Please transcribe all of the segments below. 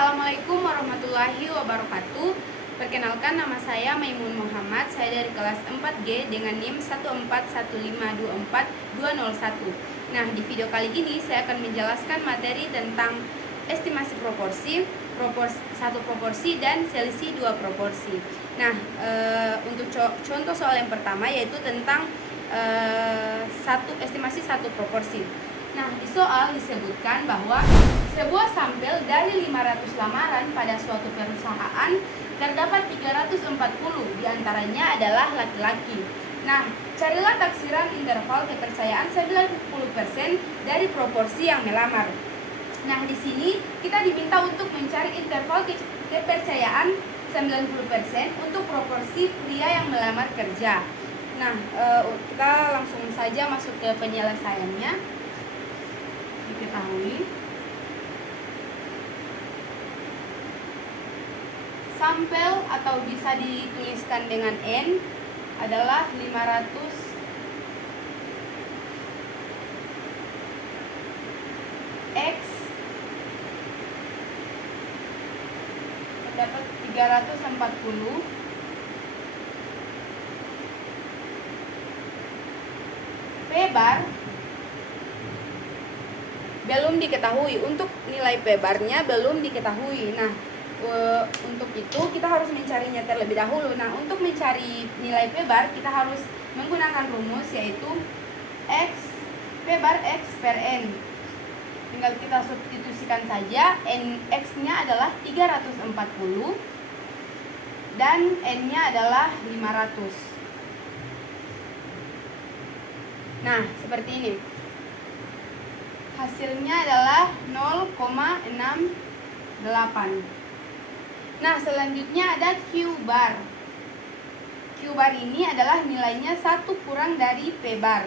Assalamualaikum warahmatullahi wabarakatuh. Perkenalkan, nama saya Maimun Muhammad. Saya dari kelas 4G dengan NIM 141524201. Nah, di video kali ini saya akan menjelaskan materi tentang estimasi proporsi, satu proporsi dan selisih dua proporsi. Nah, untuk contoh soal yang pertama yaitu tentang estimasi satu proporsi. Nah, di soal disebutkan bahwa sebuah sampel dari 500 lamaran pada suatu perusahaan terdapat 340 diantaranya adalah laki-laki. Nah, carilah taksiran interval kepercayaan 90% dari proporsi yang melamar. Nah, di sini kita diminta untuk mencari interval kepercayaan 90% untuk proporsi pria yang melamar kerja. Nah, kita langsung saja masuk ke penyelesaiannya. Diketahui sampel atau bisa dituliskan dengan N adalah 500 X terdapat 340 P bar belum diketahui. Untuk nilai P barnya belum diketahui. Nah, untuk itu kita harus mencarinya terlebih dahulu. Nah, untuk mencari nilai P bar kita harus menggunakan rumus yaitu X P bar X per N. Tinggal kita substitusikan saja. X-nya adalah 340 dan N-nya adalah 500. Nah, seperti ini. Hasilnya adalah 0,68. Nah, selanjutnya ada Q bar. Q bar ini adalah nilainya 1 kurang dari P bar.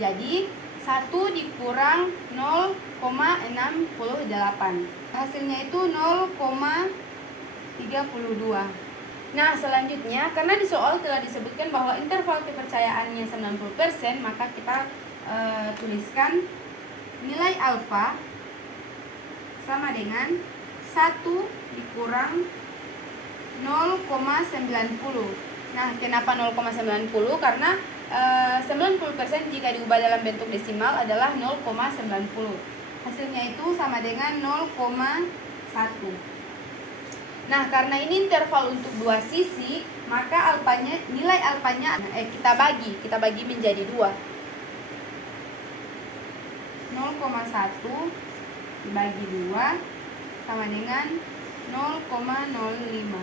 Jadi 1 dikurang 0,68. Hasilnya itu 0,32. Nah, selanjutnya karena di soal telah disebutkan bahwa interval kepercayaannya 90%, maka kita tuliskan nilai alfa sama dengan 1 dikurang 0,90. Nah, kenapa 0,90? Karena 90% jika diubah dalam bentuk desimal adalah 0,90. Hasilnya itu sama dengan 0,1. Nah, karena ini interval untuk dua sisi, maka nilai alfanya kita bagi menjadi 2. 0,1 dibagi 2 sama dengan 0,05.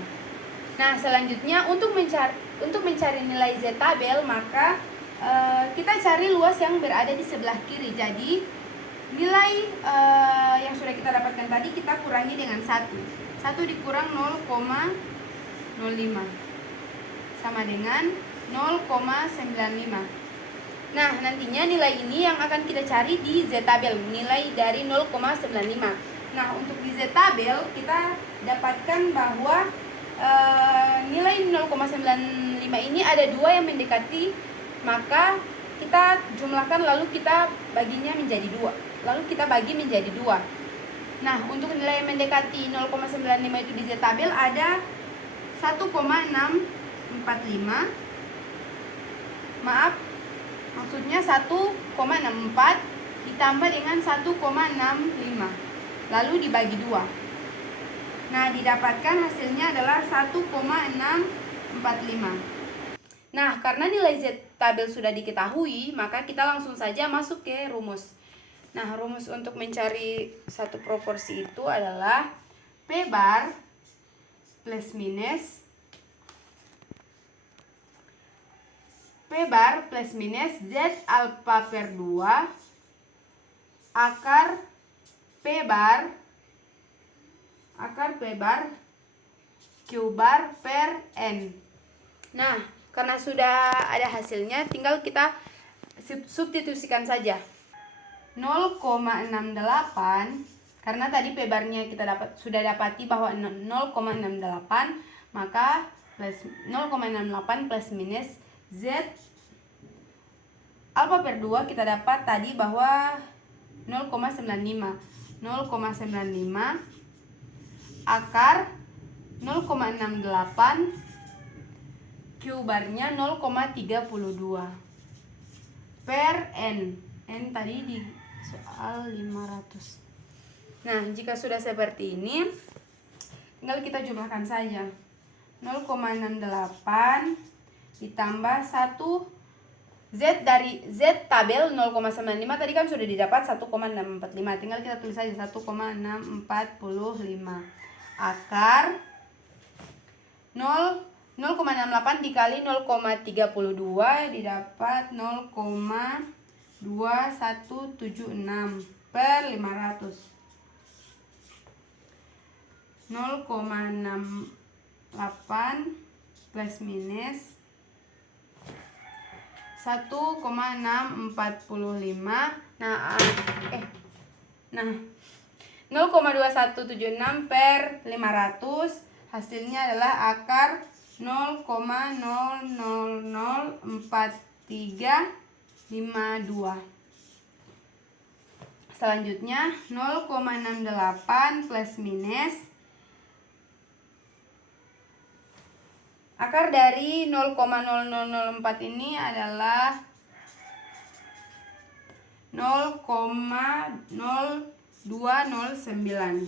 Nah, selanjutnya untuk mencari nilai Z tabel, maka kita cari luas yang berada di sebelah kiri. Jadi nilai yang sudah kita dapatkan tadi kita kurangi dengan 1. 1 dikurang 0,05 sama dengan 0,95. Nah, nantinya nilai ini yang akan kita cari di Z tabel, nilai dari 0,95. Nah, untuk di Z tabel kita dapatkan bahwa nilai 0,95 ini ada 2 yang mendekati, maka kita jumlahkan lalu kita baginya menjadi 2. Lalu kita bagi menjadi 2. Nah, untuk nilai yang mendekati 0,95 itu di Z tabel ada 1,645. Maksudnya 1,64 ditambah dengan 1,65 lalu dibagi 2. Nah, didapatkan hasilnya adalah 1,645. Nah, karena nilai Z tabel sudah diketahui, maka kita langsung saja masuk ke rumus. Nah, rumus untuk mencari satu proporsi itu adalah P bar plus minus Z alfa per 2 akar P bar Q bar per N. Nah, karena sudah ada hasilnya, tinggal kita substitusikan saja. 0,68, karena tadi P barnya kita sudah dapati bahwa 0,68, maka plus 0,68 plus minus Z alfa per 2 kita dapat tadi bahwa 0,95 akar 0,68, Q barnya 0,32 per N. N tadi di soal 500. Nah, jika sudah seperti ini, tinggal kita jumlahkan saja. 0,68 ditambah 1 Z dari Z tabel 0,95 tadi kan sudah didapat 1,645. Tinggal kita tulis saja 1,645 akar 0,68 dikali 0,32 didapat 0,2176 per 500. 0,68 plus minus 1,645. Nah 0,2176 per 500 hasilnya adalah akar 0,0004352. Selanjutnya 0,68 plus minus akar dari 0,0004 ini adalah 0,0209.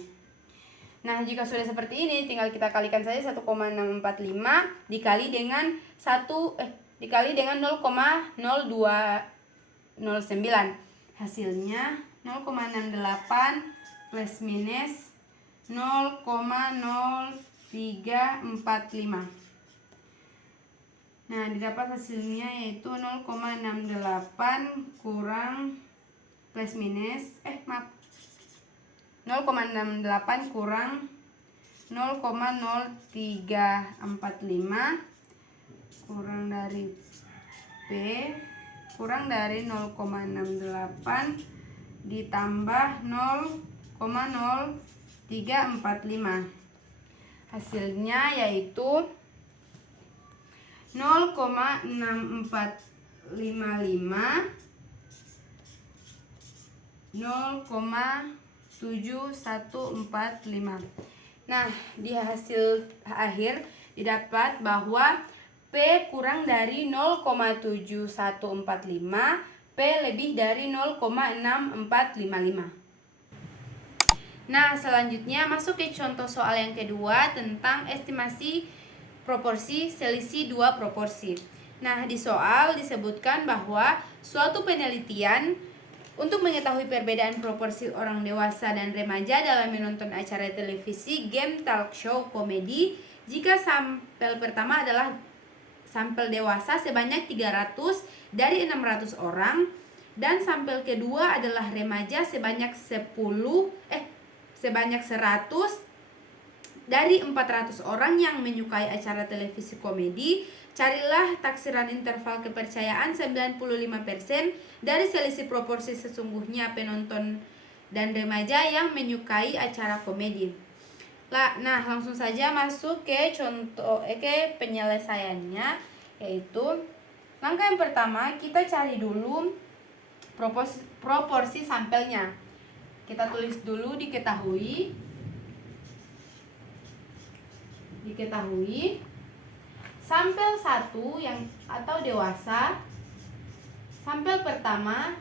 Nah, jika sudah seperti ini tinggal kita kalikan saja 1,645 dikali dengan 0,0209. Hasilnya 0,68 plus minus 0,0345. Nah, didapat hasilnya yaitu 0,68 kurang plus minus 0,68 kurang 0,0345 kurang dari P kurang dari 0,68 ditambah 0,0345. Hasilnya yaitu 0,6455 0,7145. Nah, di hasil akhir didapat bahwa P kurang dari 0,7145, P lebih dari 0,6455. Nah, selanjutnya masuk ke contoh soal yang kedua tentang estimasi proporsi selisih dua proporsi. Nah, di soal disebutkan bahwa suatu penelitian untuk mengetahui perbedaan proporsi orang dewasa dan remaja dalam menonton acara televisi, game, talk show, komedi, jika sampel pertama adalah sampel dewasa sebanyak 300 dari 600 orang dan sampel kedua adalah remaja sebanyak 100 dari 400 orang yang menyukai acara televisi komedi. Carilah taksiran interval kepercayaan 95% dari selisih proporsi sesungguhnya penonton dan remaja yang menyukai acara komedi. Nah, langsung saja masuk ke contoh ke penyelesaiannya, yaitu langkah yang pertama kita cari dulu proporsi sampelnya. Kita tulis dulu diketahui sampel 1 yang atau dewasa, sampel pertama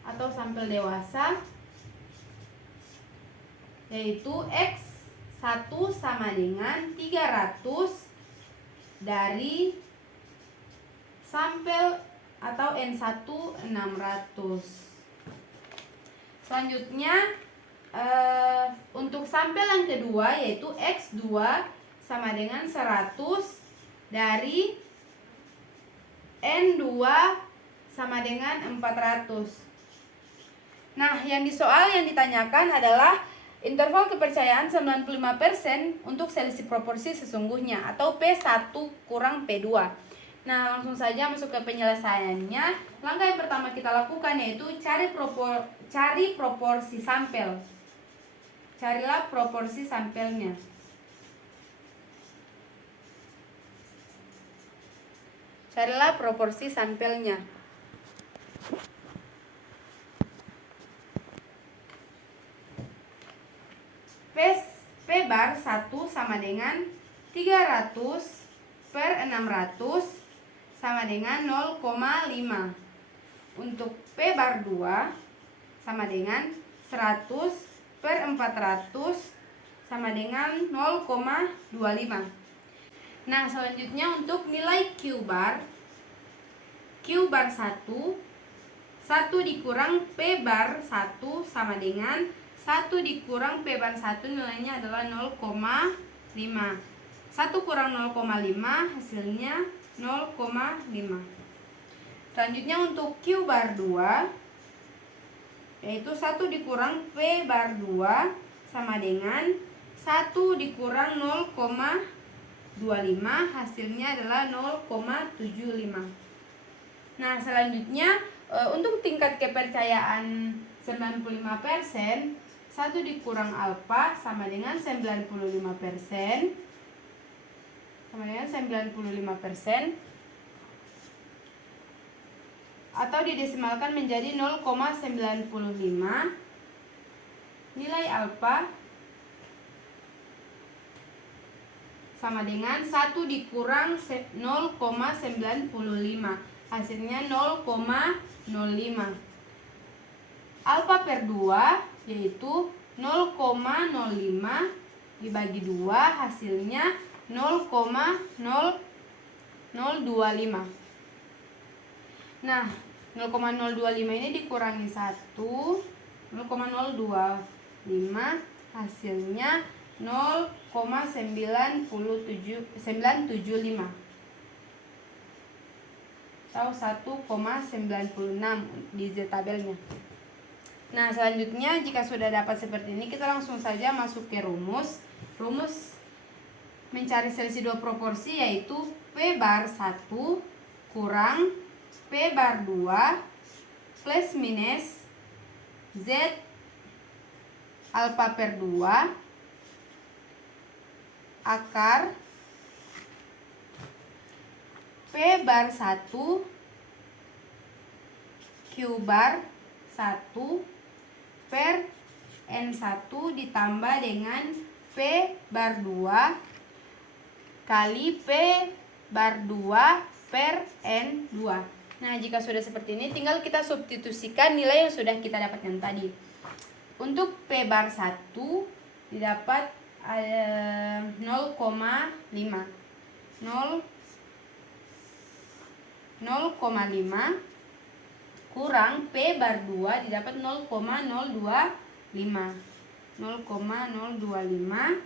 atau sampel dewasa yaitu X1 sama dengan 300 dari sampel atau N1 600. Selanjutnya untuk sampel yang kedua yaitu X2 sama dengan 100 dari N2 sama dengan 400. Nah, yang di soal yang ditanyakan adalah interval kepercayaan 95% untuk selisih proporsi sesungguhnya atau P1 kurang P2. Nah, langsung saja masuk ke penyelesaiannya. Langkah yang pertama kita lakukan yaitu cari proporsi sampel. Carilah proporsi sampelnya. Carilah proporsi sampelnya. P bar 1 sama dengan 300 per 600 sama dengan 0,5. Untuk P bar 2 sama dengan 100 per 400 sama dengan 0,25. Nah, selanjutnya untuk nilai Q bar 1 dikurang P bar 1 sama dengan 1 dikurang P bar 1 nilainya adalah 0,5. 1 kurang 0,5 hasilnya 0,5. Selanjutnya untuk Q bar 2 yaitu 1 dikurang P bar 2 sama dengan 1 dikurang 0,25 hasilnya adalah 0,75. Nah, selanjutnya untuk tingkat kepercayaan 95%, 1 dikurang alfa sama dengan 95%. Sama dengan 95%. Atau didesimalkan menjadi 0,95. Nilai alfa sama dengan 1 dikurang 0,95. Hasilnya 0,05. Alfa per 2 yaitu 0,05 dibagi 2 hasilnya 0,0025. Nah, 0,025 ini dikurangi 1, 0,025 hasilnya 0,975 atau 1,96 di Z tabelnya. Nah, selanjutnya jika sudah dapat seperti ini, kita langsung saja masuk ke rumus. Rumus mencari selisih dua proporsi yaitu P bar 1 kurang P bar 2 plus minus Z alfa per 2 akar P bar 1 Q bar 1 per N1 ditambah dengan P bar 2 kali P bar 2 per N2. Nah, jika sudah seperti ini, tinggal kita substitusikan nilai yang sudah kita dapatkan tadi. Untuk P bar 1 didapat 0,5 kurang P bar 2 didapat 0,025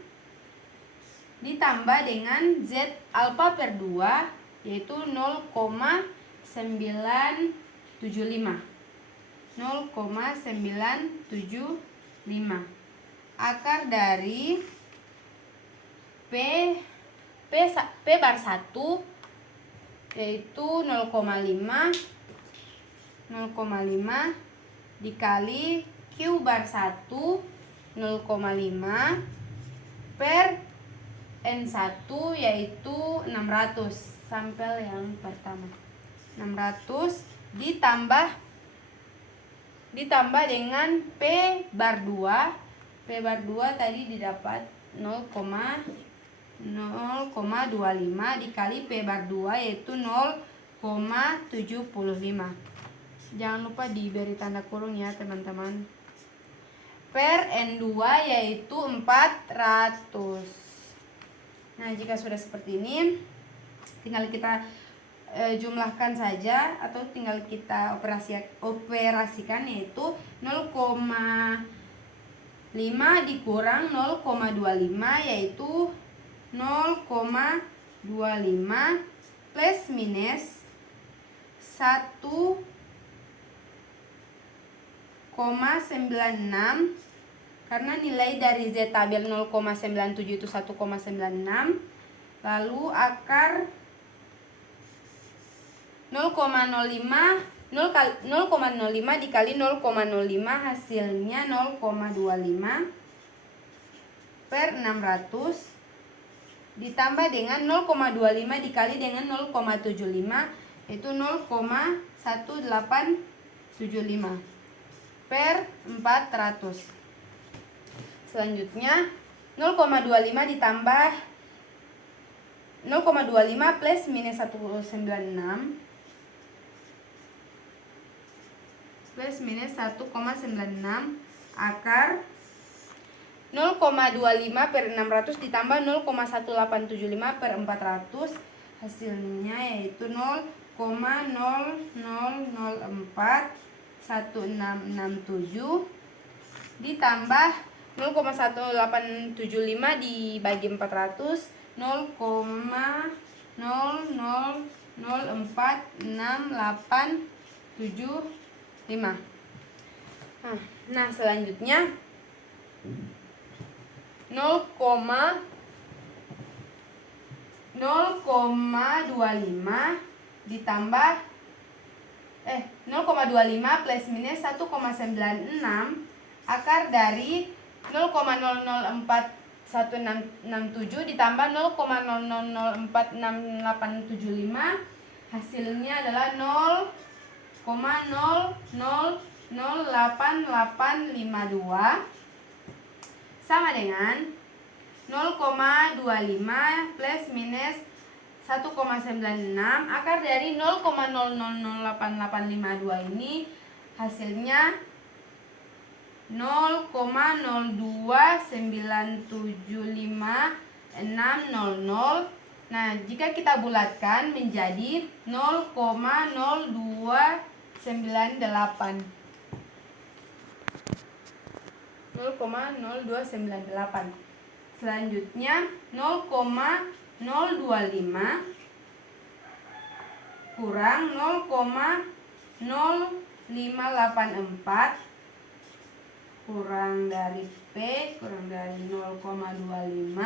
ditambah dengan Z alfa per 2 yaitu 0,975 akar dari P bar 1 yaitu 0,5 dikali Q bar 1 0,5 per N1 yaitu 600. Sampel yang pertama 600 ditambah dengan P bar 2. P bar 2 tadi didapat 0,25 dikali P bar 2 yaitu 0,75. Jangan lupa diberi tanda kurung ya teman-teman. Per N2 yaitu 400. Nah, jika sudah seperti ini, tinggal kita jumlahkan saja atau tinggal kita operasikan yaitu 0,5 dikurang 0,25 yaitu 0,25 plus minus 1,96 karena nilai dari Z tabel 0,97 itu 1,96, lalu akar 0,05 dikali 0,05 hasilnya 0,25 per 600 ditambah dengan 0,25 dikali dengan 0,75 yaitu 0,1875 per 400. Selanjutnya 0,25 ditambah 0,25 plus minus 1,96 plus minus 1,96 akar 0,25 per 600 ditambah 0,1875 per 400, hasilnya yaitu 0,00041667 ditambah 0,1875 dibagi 400, 0,00046875. Nah, selanjutnya 0,25 ditambah 0,25 plus minus 1,96 akar dari 0,004167 ditambah 0,00046875, hasilnya adalah 0,00088852 sama dengan 0,25 plus minus 1,96 akar dari 0,00088852 ini, hasilnya 0,02975600. Nah, jika kita bulatkan menjadi 0,0298. 0,0298. Selanjutnya 0,025 kurang 0,0584 kurang dari P kurang dari 0,25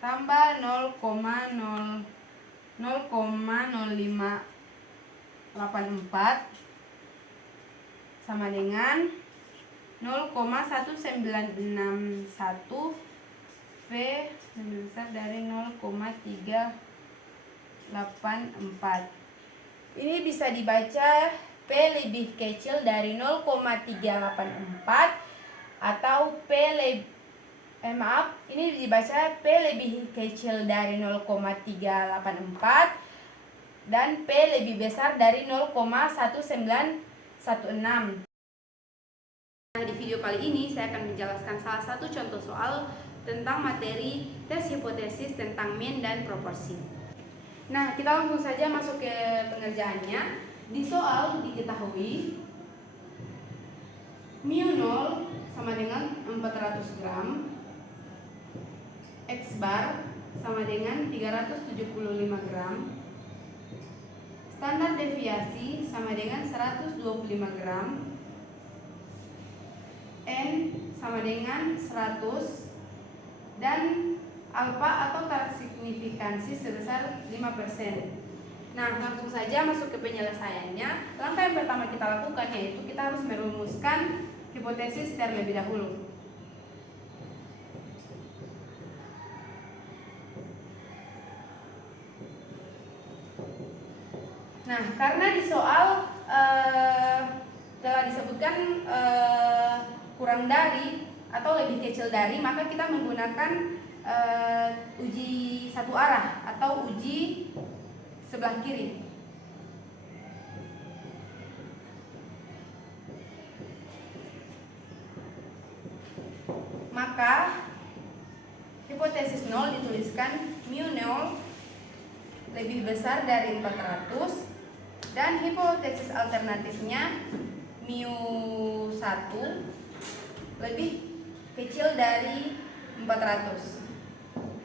tambah 0,0584 sama dengan 0,1961 P lebih besar dari 0,384. Ini bisa dibaca P lebih kecil dari 0,384 atau ini dibaca P lebih kecil dari 0,384 dan P lebih besar dari 0,1916. Nah, di video kali ini saya akan menjelaskan salah satu contoh soal tentang materi tes hipotesis tentang mean dan proporsi. Nah, kita langsung saja masuk ke pengerjaannya. Di soal diketahui mu 0 sama dengan 400 gram, X bar sama dengan 375 gram, standar deviasi sama dengan 125 gram, N sama dengan 100, dan alfa atau tarik signifikansi sebesar 5%. Nah, langsung saja masuk ke penyelesaiannya. Langkah yang pertama kita lakukan yaitu kita harus merumuskan hipotesis terlebih dahulu. Nah, karena di soal telah disebutkan kurang dari atau lebih kecil dari, maka kita menggunakan uji satu arah atau uji sebelah kiri. Maka hipotesis 0 dituliskan mu 0 lebih besar dari 400 dan hipotesis alternatifnya mu 1 lebih kecil dari 400.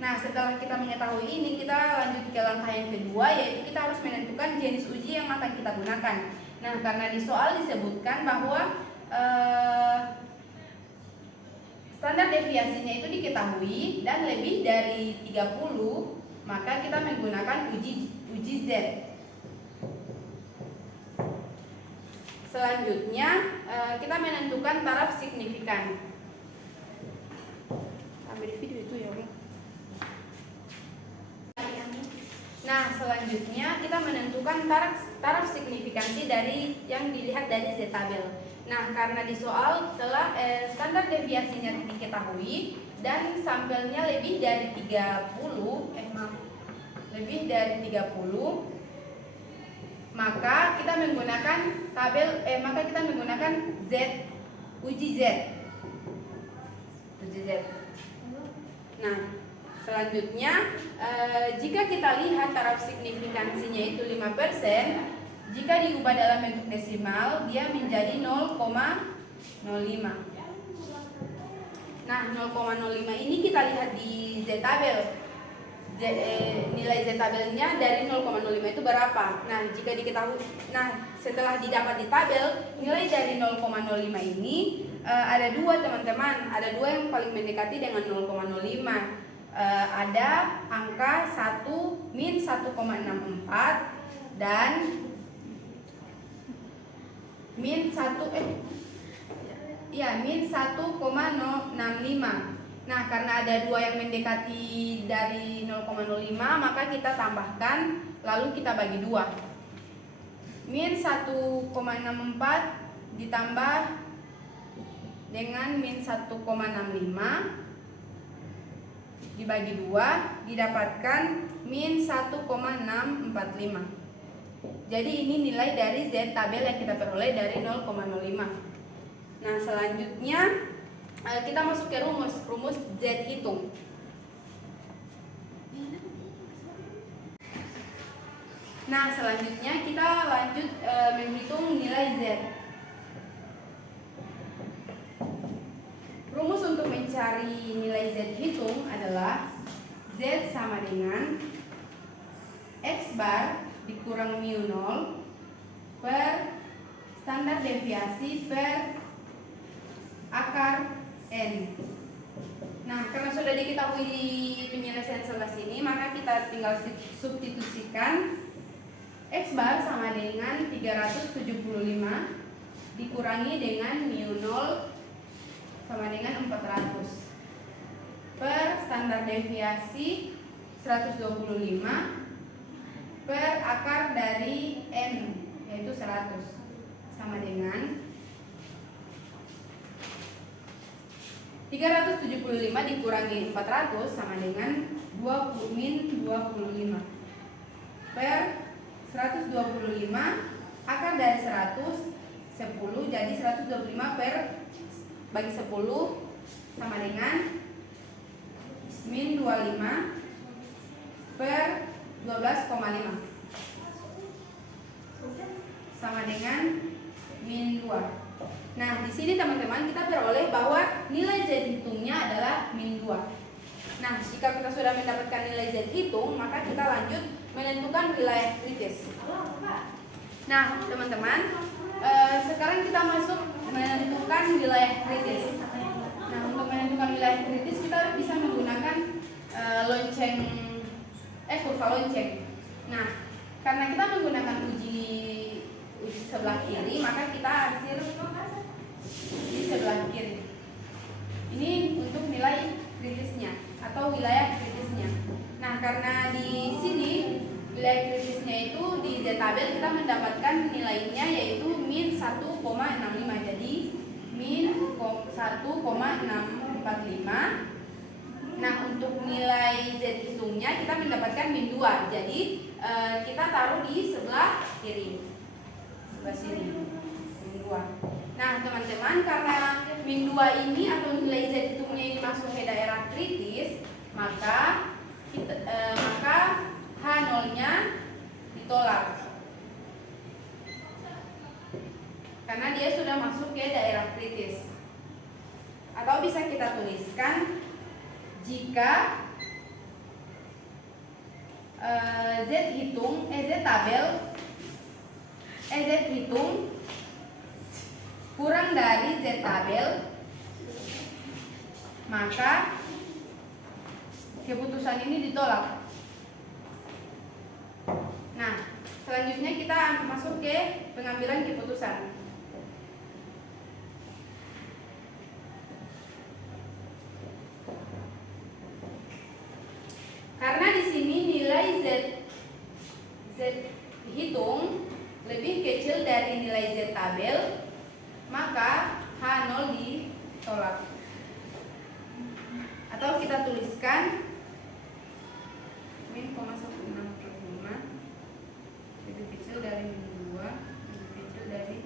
Nah, setelah kita mengetahui ini, kita lanjut ke langkah yang kedua, yaitu kita harus menentukan jenis uji yang akan kita gunakan. Nah, karena di soal disebutkan bahwa standar deviasinya itu diketahui dan lebih dari 30, maka kita menggunakan uji Z. Selanjutnya kita menentukan taraf signifikan. Ambil di video itu ya, Umi. Nah, selanjutnya kita menentukan taraf signifikansi dari yang dilihat dari Z tabel. Nah, karena di soal telah standar deviasinya diketahui dan sampelnya lebih dari 30, maka kita menggunakan Z, uji Z. Nah, selanjutnya jika kita lihat taraf signifikansinya itu 5%, jika diubah dalam bentuk desimal dia menjadi 0,05. Nah, 0,05 ini kita lihat di Z tabel. Nilai Z tabelnya dari 0,05 itu berapa? Nah, jika diketahui, setelah didapat di tabel, nilai dari 0,05 ini ada dua, teman-teman. Ada dua yang paling mendekati dengan 0,05. Ada angka 1 min 1,64 dan min 1,065. Nah, karena ada dua yang mendekati dari 0,05, maka kita tambahkan lalu kita bagi dua. Min 1,64 ditambah dengan min 1,65 dibagi dua didapatkan min 1,645. Jadi ini nilai dari Z tabel yang kita peroleh dari 0,05. Nah, selanjutnya kita masuk ke rumus Z hitung. Nah, selanjutnya kita lanjut menghitung nilai Z. Rumus untuk mencari nilai Z hitung adalah Z sama dengan X bar dikurang mu 0 per standar deviasi per akar N. Nah, karena sudah diketahui di penyelesaian sebelah sini, maka kita tinggal substitusikan X bar sama dengan 375 dikurangi dengan mu 0 sama dengan 400 per standar deviasi 125 per akar dari N yaitu 100 sama dengan 375 dikurangi 400 sama dengan 20 min 25 per 125 akar dari 100 10, jadi 125 per bagi 10 sama dengan min 25 per 12,5 sama dengan min 2. Nah, di sini teman-teman kita peroleh bahwa nilai Z hitungnya adalah min 2. Nah, jika kita sudah mendapatkan nilai Z hitung, maka kita lanjut menentukan wilayah kritis. Nah, teman-teman, sekarang kita masuk menentukan wilayah kritis. Nah, untuk menentukan wilayah kritis kita bisa menggunakan kurva lonceng. Nah, karena kita menggunakan uji sebelah kiri, maka kita hasil di sebelah kiri. Ini untuk nilai kritisnya atau wilayah kritisnya. Nah, karena di sini wilayah kritisnya itu di Z tabel kita mendapatkan nilainya yaitu min 1,65. Jadi min 1,645. Nah, untuk nilai Z hitungnya kita mendapatkan min 2. Jadi kita taruh di sebelah kiri. Sebelah sini. Min 2. Nah, teman-teman, karena min 2 ini atau nilai Z hitungnya ini masuk ke daerah kritis, maka H0-nya ditolak. Karena dia sudah masuk ke daerah kritis. Atau bisa kita tuliskan jika Z hitung kurang dari Z tabel, maka keputusan ini ditolak. Nah, selanjutnya kita masuk ke pengambilan keputusan. Karena di sini nilai Z hitung lebih kecil dari nilai Z tabel, maka H0 ditolak. Atau Atau kita tuliskan min 0,1645 lebih kecil dari min 2 lebih kecil dari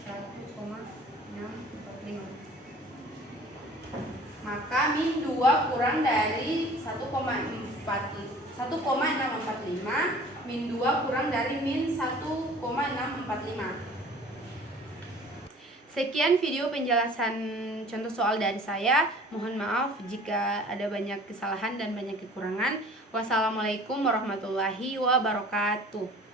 1,645. Maka min 2 kurang dari 1,645, min 2 kurang dari min 1,645. Sekian video penjelasan contoh soal dari saya. Mohon maaf jika ada banyak kesalahan dan banyak kekurangan. Wassalamualaikum warahmatullahi wabarakatuh.